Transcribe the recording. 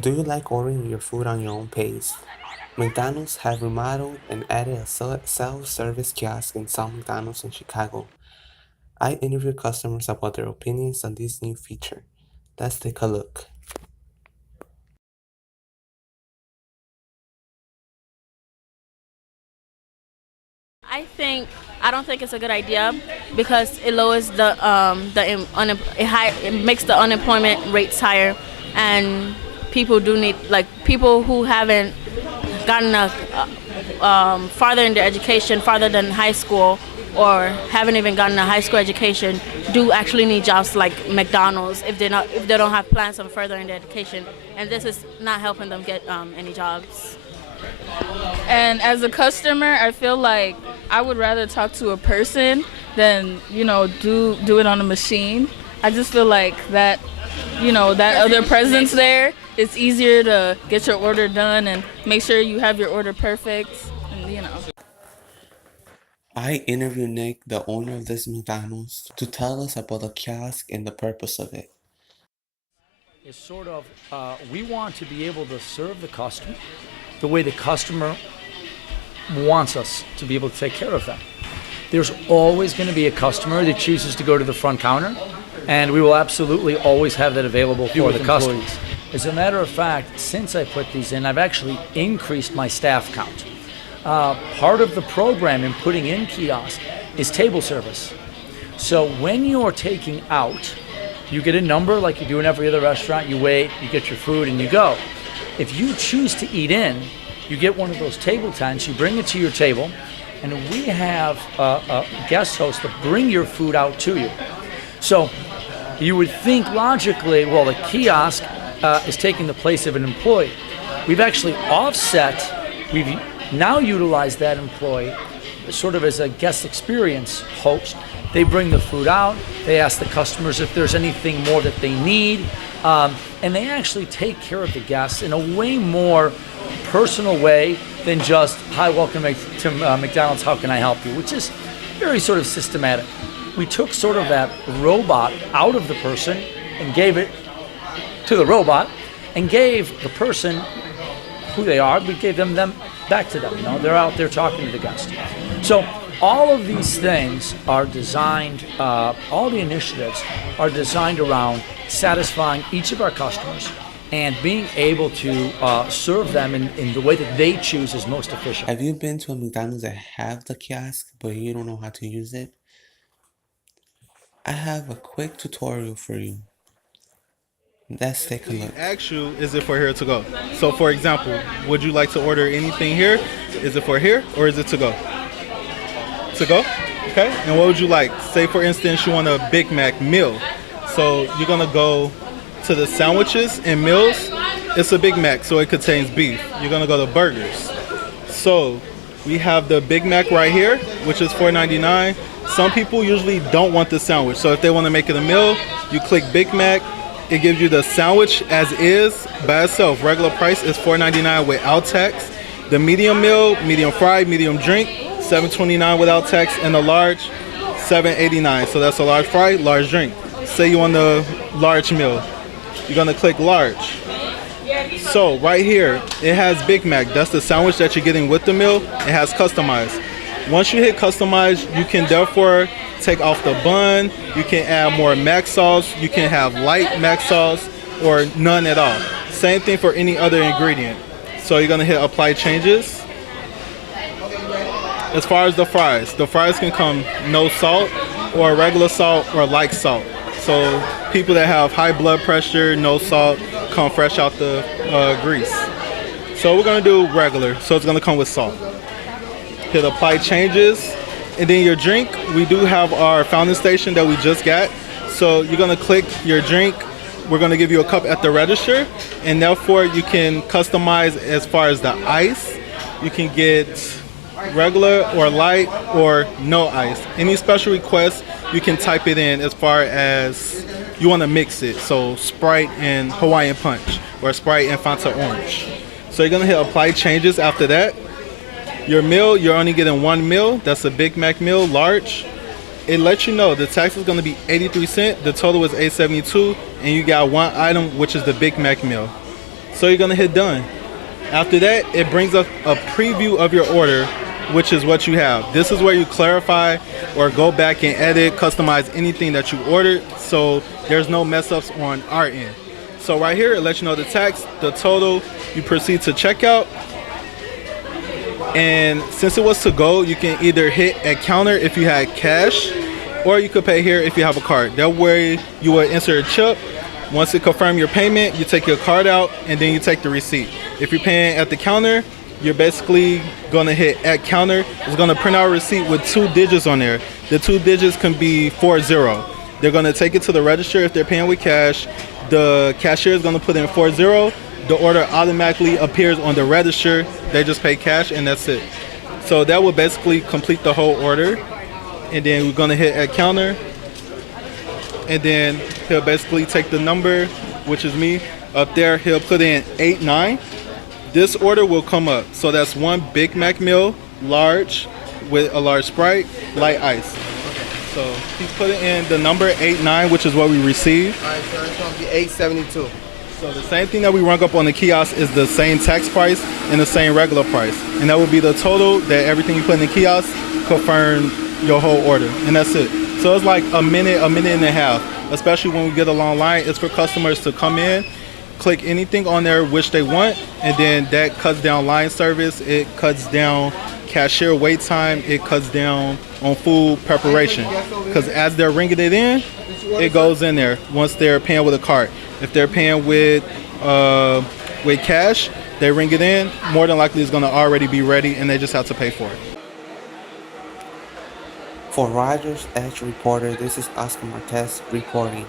Do you like ordering your food on your own pace? McDonald's have remodeled and added a self-service kiosk in some McDonald's in Chicago. I interviewed customers about their opinions on this new feature. Let's take a look. I think I don't think it's a good idea because it lowers it makes the unemployment rates higher, and people do need like people who haven't gotten farther in their education, farther than high school, or haven't even gotten a high school education, do actually need jobs like McDonald's if they don't have plans on furthering their education, and this is not helping them get any jobs. And as a customer, I feel like I would rather talk to a person than, do it on a machine. I just feel like that, that other presence there, it's easier to get your order done and make sure you have your order perfect and. I interviewed Nick, the owner of this McDonald's, to tell us about the kiosk and the purpose of it. Is sort of we want to be able to serve the customer the way the customer wants us to be able to take care of them. There's always going to be a customer that chooses to go to the front counter, and we will absolutely always have that available for the customers. As a matter of fact, since I put these in, I've actually increased my staff count. Part of the program in putting in kiosks is table service. So when you're taking out, you get a number like you do in every other restaurant, you wait, you get your food, and you go. If you choose to eat in, you get one of those table tents, you bring it to your table, and we have a guest host to bring your food out to you. So you would think logically, well, the kiosk is taking the place of an employee. We've actually we've now utilized that employee sort of as a guest experience host. They bring the food out, they ask the customers if there's anything more that they need, and they actually take care of the guests in a way more personal way than just, hi, welcome to McDonald's, how can I help you, which is very sort of systematic. We took sort of that robot out of the person and gave it to the robot and gave the person who they are, we gave them back to them. They're out there talking to the guest. So all of these things are designed, all the initiatives are designed around satisfying each of our customers and being able to serve them in the way that they choose is most efficient. Have you been to a McDonald's that have the kiosk, but you don't know how to use it? I have a quick tutorial for you. Let's take a look. Ask you, is it for here to go? So for example, would you like to order anything here? Is it for here or is it to go? To go? Okay. And what would you like? Say for instance, you want a Big Mac meal. So you're gonna go to the sandwiches and meals. It's a Big Mac, so it contains beef. You're gonna go to burgers. So we have the Big Mac right here, which is $4.99. Some people usually don't want the sandwich. So if they want to make it a meal, you click Big Mac. It gives you the sandwich as is by itself. Regular price is $4.99 without tax. The medium meal, medium fry, medium drink, $7.29 without tax, and the large, $7.89. So that's a large fry, large drink. Say you want the large meal, you're gonna click large. So right here, it has Big Mac. That's the sandwich that you're getting with the meal. It has customized. Once you hit customize, you can therefore take off the bun. You can add more mac sauce. You can have light mac sauce or none at all. Same thing for any other ingredient. So you're gonna hit apply changes. As far as the fries can come no salt or regular salt or light salt. So people that have high blood pressure, no salt, come fresh out the grease. So we're gonna do regular, so it's gonna come with salt. Hit apply changes, and then your drink, we do have our fountain station that we just got. So you're gonna click your drink, we're gonna give you a cup at the register, and therefore you can customize as far as the ice. You can get regular or light or no ice. Any special requests, you can type it in as far as you wanna mix it. So Sprite and Hawaiian Punch, or Sprite and Fanta Orange. So you're gonna hit apply changes after that. Your meal, you're only getting one meal. That's a Big Mac meal, large. It lets you know the tax is gonna be 83 cents. The total is $8.72, and you got one item, which is the Big Mac meal. So you're gonna hit done. After that, it brings up a preview of your order, which is what you have. This is where you clarify or go back and edit, customize anything that you ordered, so there's no mess ups on our end. So right here, it lets you know the tax, the total. You proceed to checkout. And since it was to go, you can either hit at counter if you had cash, or you could pay here if you have a card. That way you will insert a chip. Once it confirms your payment, you take your card out and then you take the receipt. If you're paying at the counter, you're basically gonna hit at counter. It's gonna print out a receipt with 2 digits on there. The 2 digits can be 40. They're gonna take it to the register if they're paying with cash. The cashier is gonna put in 40. The order automatically appears on the register. They just pay cash and that's it. So that will basically complete the whole order. And then we're gonna hit at counter. And then he'll basically take the number, which is me. Up there, he'll put in 89. This order will come up. So that's 1 Big Mac meal, large, with a large Sprite, light ice. So he's putting in the number 89, which is what we received. All right, so it's gonna be $8.72. So the same thing that we rung up on the kiosk is the same tax price and the same regular price. And that would be the total that everything you put in the kiosk confirmed your whole order. And that's it. So it's like a minute and a half. Especially when we get a long line, it's for customers to come in, click anything on there which they want, and then that cuts down line service, it cuts down cashier wait time, it cuts down on food preparation. Because as they're ringing it in, it goes in there once they're paying with a card. If they're paying with cash, they ring it in, more than likely it's gonna already be ready and they just have to pay for it. For Rogers Edge Reporter, this is Oscar Marquez reporting.